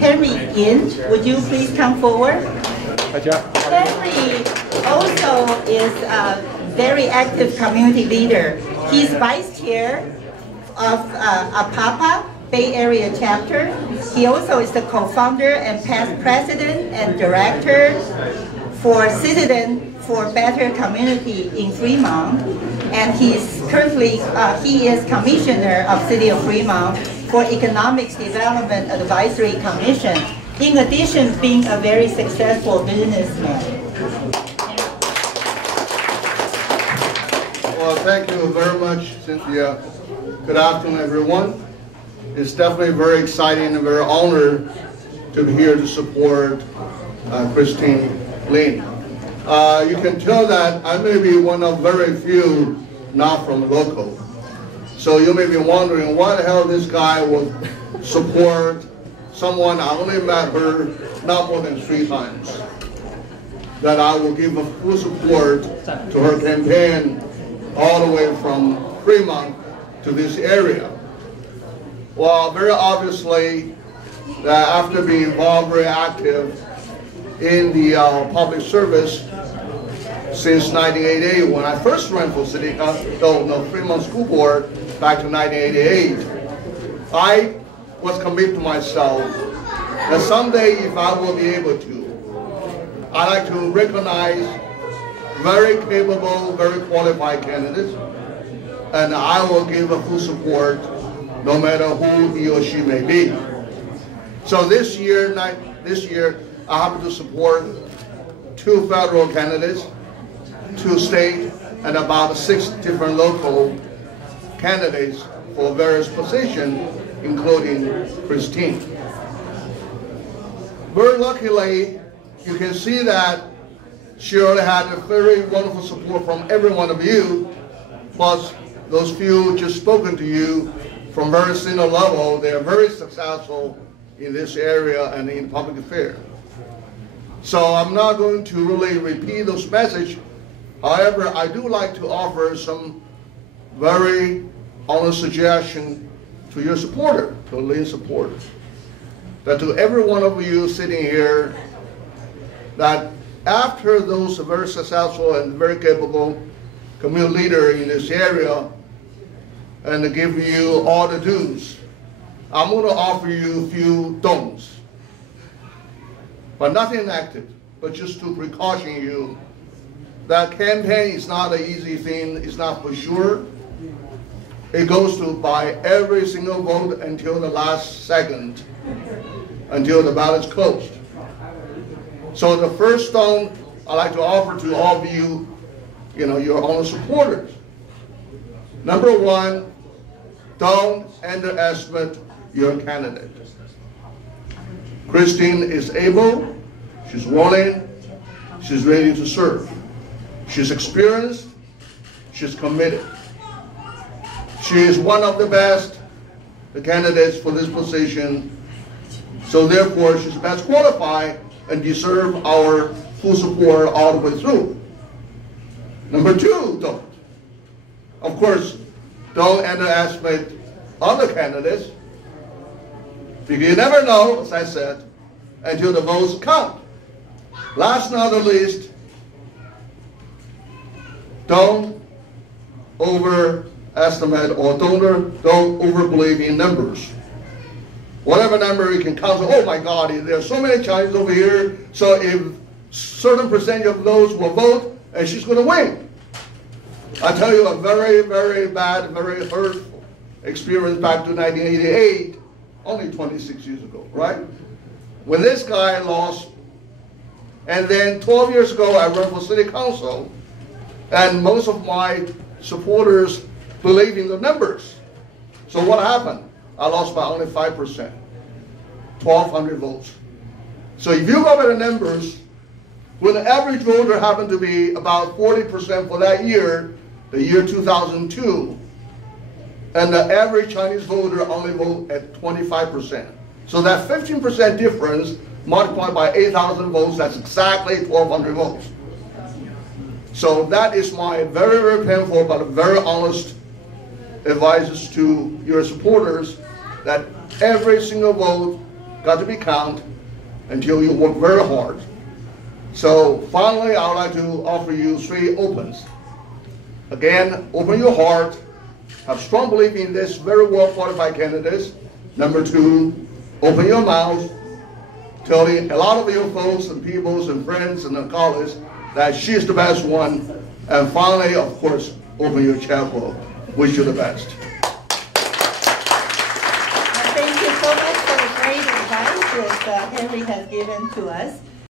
Henry Yin. Would you please come forward? Henry also is a very active community leader. He's vice chair of APAPA, Bay Area chapter. He also is the co-founder and past president and director for Citizen for Better Community in Fremont. And he's currently, he is commissioner of City of Fremont for Economic Development Advisory Commission, in addition to being a very successful businessman. Well, thank you very much, Cynthia. Good afternoon, everyone. It's definitely very exciting and very honored to be here to support Christine Lin. You can tell that I may be one of very few not from local. So you may be wondering why the hell this guy will support someone I only met her not more than 3 times. That I will give a full support to her campaign all the way from Fremont to this area. Well, very obviously, that after being involved very active in the public service since 1988, when I first ran for Fremont School Board back to 1988, I was committed to myself that someday, if I will be able to, I'd like to recognize very capable, very qualified candidates, and I will give a full support no matter who he or she may be. So this year I happen to support 2 federal candidates, 2 state, and about 6 different local candidates for various positions, including Christine. Very luckily, you can see that she already had a very wonderful support from every one of you, plus those few just spoken to you from very senior level. They are very successful in this area and in public affairs. So I'm not going to really repeat those messages. However, I do like to offer some very honest suggestion to your supporter, to Lin supporters. That to every one of you sitting here, that after those very successful and very capable community leader in this area, and to give you all the do's, I'm going to offer you a few don'ts. But nothing active, but just to precaution you that campaign is not an easy thing, it's not for sure. It goes to buy every single vote until the last second, until the ballot's closed. So the first don't I'd like to offer to all of you, your own supporters. Number 1, don't underestimate your candidate. Christine is able, she's willing, she's ready to serve. She's experienced, she's committed. She is one of the best candidates for this position, so therefore she's best qualified and deserves our full support all the way through. Number 2, don't. Of course, don't underestimate other candidates, because you never know, as I said, until the votes count. Last but not least, don't overestimate or don't overbelieve in numbers. Whatever number you can count, oh my God, there's so many Chinese over here, so if certain percentage of those will vote, and she's going to win. I tell you a very, very bad, very hurtful experience back to 1988, only 26 years ago, right? When this guy lost, and then 12 years ago I ran for city council, and most of my supporters believe in the numbers. So what happened? I lost by only 5%, 1,200 votes. So if you go by the numbers, when the average voter happened to be about 40% for that year, the year 2002, and the average Chinese voter only vote at 25%. So that 15% difference multiplied by 8,000 votes, that's exactly 1,200 votes. So that is my very, very painful but very honest advice to your supporters, that every single vote got to be count until you work very hard. So finally, I would like to offer you 3 opens. Again, open your heart, have strong belief in this very well qualified candidates. Number 2, open your mouth, telling a lot of your folks and peoples and friends and the colleagues that she's the best one. And finally, of course, open your checkbook. Wish you the best. Thank you so much for the great advice that Henry has given to us.